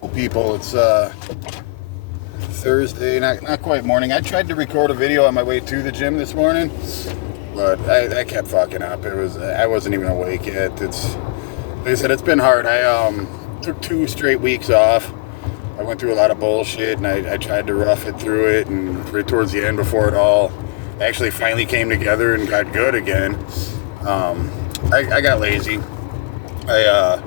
Well, people, it's Thursday, not quite morning. I tried to record a video on my way to the gym this morning, but I kept fucking up. I wasn't even awake yet. It's like I said, it's been hard. I took 2 straight weeks off. I went through a lot of bullshit, and I tried to rough it through it, and right towards the end, before it all actually finally came together and got good again, I got lazy. I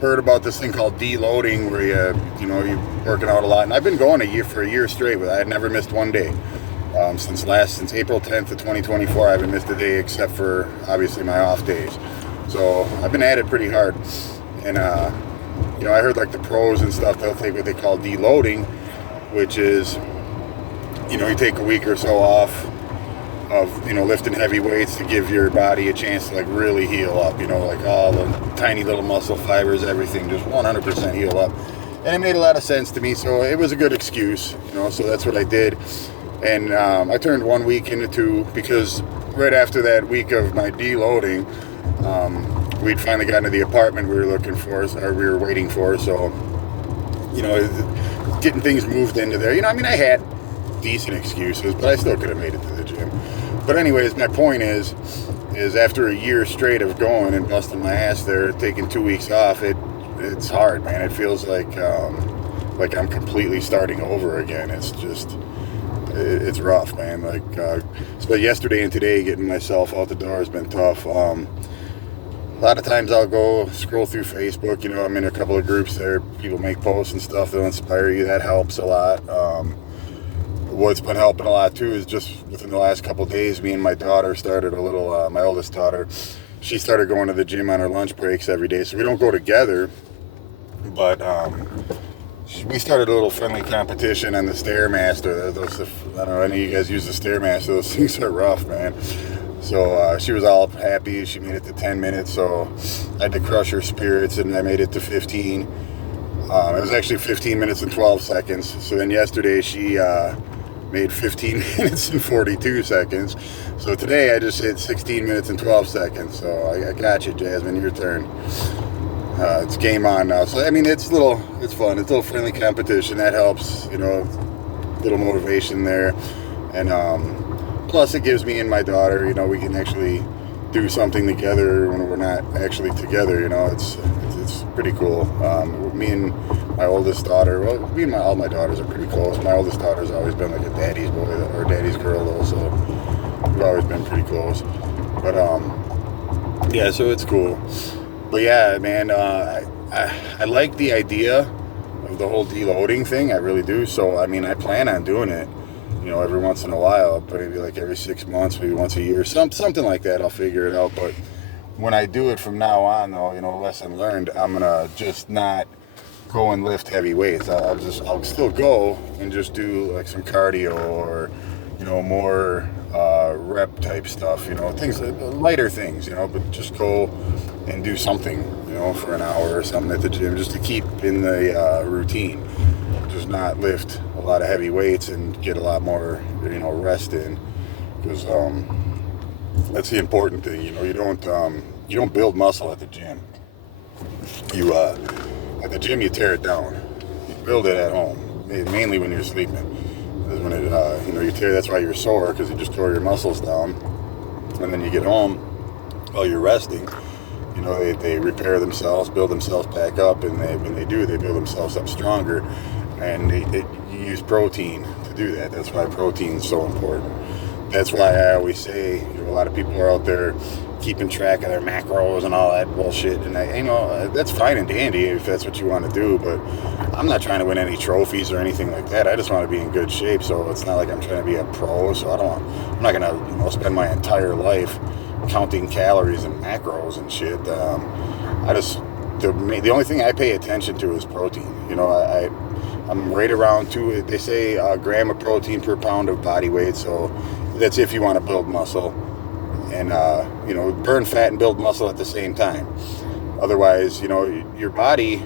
heard about this thing called deloading, where you're working out a lot, and I've been going for a year straight. I had never missed one day since April 10th of 2024. I haven't missed a day except for obviously my off days. So I've been at it pretty hard, and I heard like the pros and stuff, they'll take what they call deloading, which is you take a week or so off of lifting heavy weights to give your body a chance to like really heal up, like all the tiny little muscle fibers, everything just 100% heal up. And it made a lot of sense to me, so it was a good excuse, so that's what I did. And I turned 1 week into 2, because right after that week of my deloading, we'd finally gotten to the apartment we were looking for, or we were waiting for, so getting things moved into there. I had decent excuses, but I still could have made it to the gym. But anyways, my point is after a year straight of going and busting my ass there, taking 2 weeks off, it's hard, man. It feels like I'm completely starting over again. It's just, it's rough, man. But yesterday and today, getting myself out the door has been tough. A lot of times I'll go scroll through Facebook. I'm in a couple of groups there. People make posts and stuff that'll inspire you. That helps a lot. What's been helping a lot too is just within the last couple of days, me and my daughter started a little, my oldest daughter, she started going to the gym on her lunch breaks every day. So we don't go together, but we started a little friendly competition on the Stairmaster. I don't know, any of you guys use the Stairmaster? Those things are rough, man. So she was all happy. She made it to 10 minutes, so I had to crush her spirits, and I made it to 15. It was actually 15 minutes and 12 seconds. So then yesterday she made 15 minutes and 42 seconds. So today I just hit 16 minutes and 12 seconds. So I got you, Jasmine, your turn. It's game on now. So, it's fun. It's a little friendly competition. That helps, little motivation there. And plus it gives me and my daughter, we can actually do something together when we're not actually together. It's pretty cool. Me and my oldest daughter, me and all my daughters are pretty close. My oldest daughter's always been like a daddy's boy or daddy's girl, though, so we've always been pretty close. But yeah, so it's cool. But yeah, man, I like the idea of the whole deloading thing. I really do. So I plan on doing it, every once in a while, but maybe like every 6 months, maybe once a year, something like that. I'll figure it out. But when I do it from now on, though, lesson learned, I'm gonna just not go and lift heavy weights. I'll still go and just do like some cardio or more rep type stuff, things, lighter things, but just go and do something, for an hour or something at the gym, just to keep in the routine. Just not lift a lot of heavy weights and get a lot more, rest in, because that's the important thing. You don't build muscle at the gym. At the gym you tear it down. You build it at home, mainly when you're sleeping. Because when you tear, that's why you're sore, because you just tore your muscles down. And then you get home while you're resting. They repair themselves, build themselves back up, and when they do, they build themselves up stronger. And you use protein to do that. That's why protein is so important. That's why I always say, a lot of people are out there keeping track of their macros and all that bullshit. And that's fine and dandy if that's what you want to do, but I'm not trying to win any trophies or anything like that. I just want to be in good shape. So it's not like I'm trying to be a pro. So I'm not gonna, spend my entire life counting calories and macros and shit. The only thing I pay attention to is protein. I'm right around they say a gram of protein per pound of body weight. So that's if you want to build muscle and, burn fat and build muscle at the same time. Otherwise, your body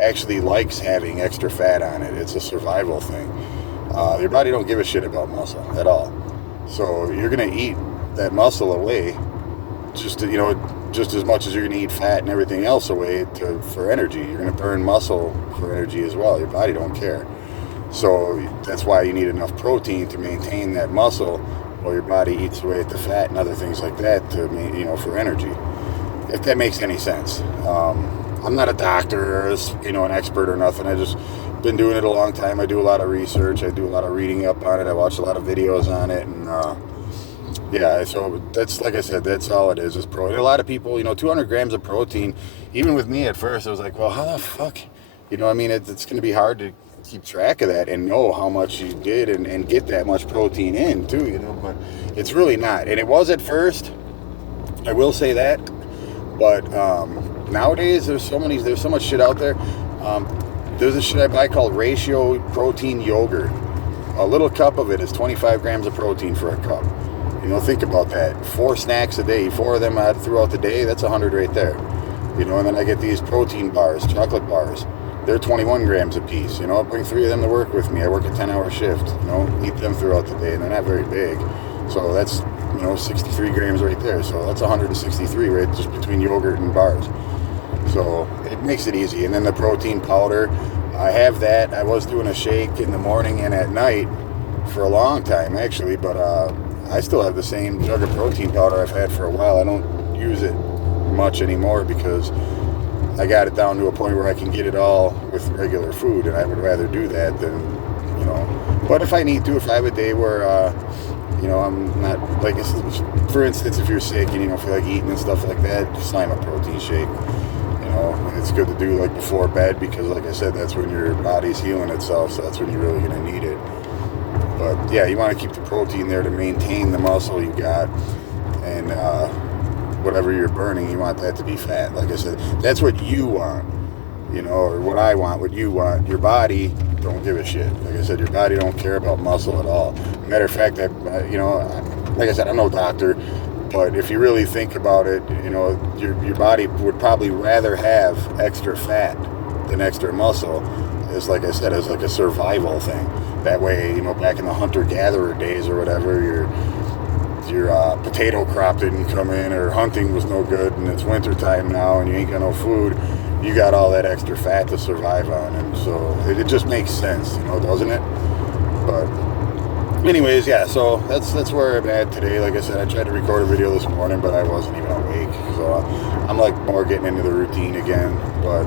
actually likes having extra fat on it. It's a survival thing. Your body don't give a shit about muscle at all. So you're going to eat that muscle away just to, just as much as you're going to eat fat and everything else away for energy. You're going to burn muscle for energy as well. Your body don't care. So that's why you need enough protein to maintain that muscle while your body eats away at the fat and other things like that for energy. If that makes any sense. I'm not a doctor or an expert or nothing. I just been doing it a long time. I do a lot of research. I do a lot of reading up on it. I watch a lot of videos on it, and so that's, like I said, that's all it is protein. A lot of people, 200 grams of protein. Even with me at first, I was like, well, how the fuck? It's going to be hard to keep track of that and know how much you did and get that much protein in too. But it's really not. And it was at first. I will say that. But nowadays, there's so much shit out there. There's a shit I buy called ratio protein yogurt. A little cup of it is 25 grams of protein for a cup. Think about that. 4 snacks a day, 4 of them throughout the day, that's 100 right there. And then I get these protein bars, chocolate bars. They're 21 grams a piece. I bring 3 of them to work with me. I work a 10-hour shift, eat them throughout the day, and they're not very big. So that's, 63 grams right there. So that's 163 right just between yogurt and bars. So it makes it easy. And then the protein powder, I have that. I was doing a shake in the morning and at night for a long time, actually, but I still have the same jug of protein powder I've had for a while. I don't use it much anymore because I got it down to a point where I can get it all with regular food, and I would rather do that than, But if I need to, if I have a day where, I'm not, like, for instance, if you're sick and you don't feel like eating and stuff like that, just slam a protein shake. It's good to do, like, before bed because, like I said, that's when your body's healing itself, so that's when you're really going to need it. But, yeah, you want to keep the protein there to maintain the muscle you got, and whatever you're burning, you want that to be fat. Like I said, that's what you want, or what I want, what you want. Your body don't give a shit. Like I said, your body don't care about muscle at all. Matter of fact, like I said, I'm no doctor, but if you really think about it, your body would probably rather have extra fat than extra muscle. As like I said, as like a survival thing. That way, back in the hunter-gatherer days or whatever, your potato crop didn't come in, or hunting was no good, and it's winter time now, and you ain't got no food. You got all that extra fat to survive on, and so it just makes sense, doesn't it? But anyways, yeah. So that's where I'm at today. Like I said, I tried to record a video this morning, but I wasn't even awake, so I'm like more getting into the routine again. But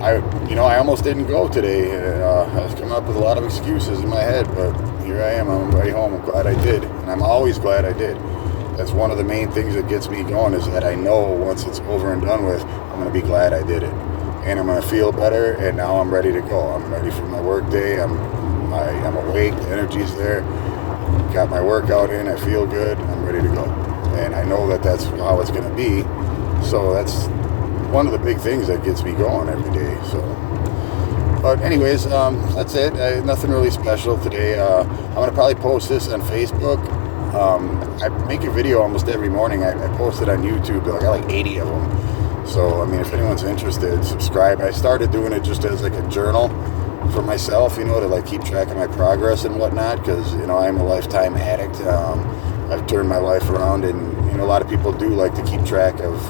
I almost didn't go today. I was coming up with a lot of excuses in my head, but here I am. I'm on my way home. I'm glad I did, and I'm always glad I did. That's one of the main things that gets me going, is that I know once it's over and done with, I'm going to be glad I did it, and I'm going to feel better. And now I'm ready to go. I'm ready for my work day. I'm awake. The energy's there. Got my workout in. I feel good. I'm ready to go, and I know that that's how it's going to be. So that's one of the big things that gets me going every day. So, but anyways, that's it. Nothing really special today. I'm gonna probably post this on Facebook. I make a video almost every morning. I post it on YouTube. I got like 80 of them. So I mean, if anyone's interested, subscribe. I started doing it just as like a journal for myself, to like keep track of my progress and whatnot, because I'm a lifetime addict. I've turned my life around, and a lot of people do like to keep track of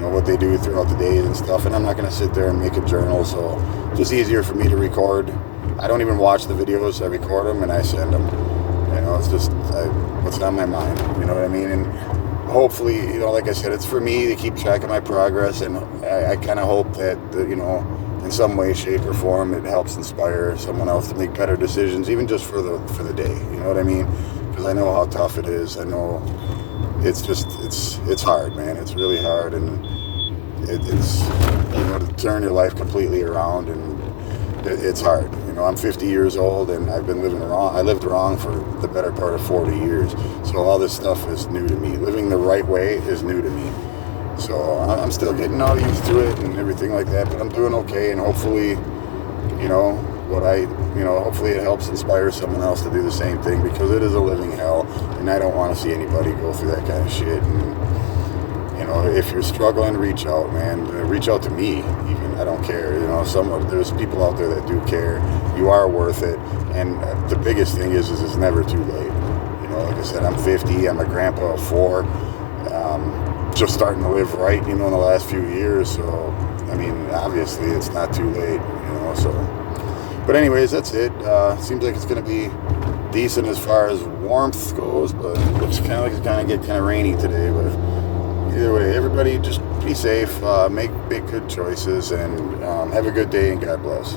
what they do throughout the days and stuff, and I'm not going to sit there and make a journal, so it's just easier for me to record. I don't even watch the videos. I record them and I send them. It's just what's on my mind, you know what I mean? And hopefully, like I said, it's for me to keep track of my progress, and I kind of hope that, in some way, shape, or form, it helps inspire someone else to make better decisions, even just for the day, you know what I mean? Because I know how tough it is. I know it's hard, man. It's really hard, and it's to turn your life completely around, and it's hard. I'm 50 years old, and I've been living wrong. I lived wrong for the better part of 40 years. So all this stuff is new to me. Living the right way is new to me. So I'm still getting all used to it and everything like that, but I'm doing okay, and hopefully, hopefully it helps inspire someone else to do the same thing, because it is a living hell, and I don't want to see anybody go through that kind of shit. And if you're struggling, reach out, man. Reach out to me, even. I don't care. There's people out there that do care. You are worth it, and the biggest thing is it's never too late. Like I said, I'm 50. I'm a grandpa of 4. just starting to live right, in the last few years. So, I mean, obviously it's not too late, so. But anyways, that's it. Seems like it's going to be decent as far as warmth goes, but it looks kind of like it's going to get kind of rainy today. But either way, everybody just be safe, make good choices, and have a good day, and God bless.